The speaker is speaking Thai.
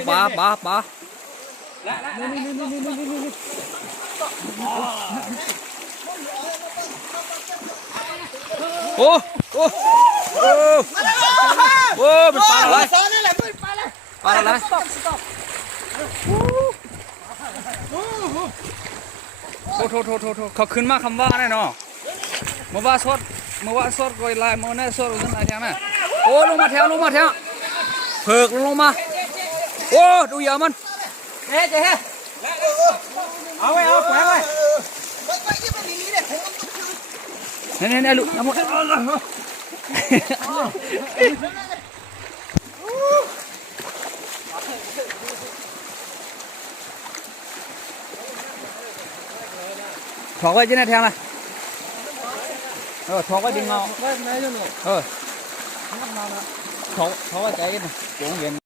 bà ô ô ô mình phá lại phá lạiโทษเขาขึ้นมาคำว่าแน่นอนมาว่าสดกอยลายมาแน่สดขึ้นมาแถวน่ะโอ้ลงมาแถวเพิกลงมาโอ้ดูอย่ามันเจ๊เอาไว้เอาแขวนไว้นี่ลูกน้ำมันถอดไว้ที่ไหนแทงล่ะถอดไว้ดิงเงาถอดไว้ใจกันนะโกงเย็น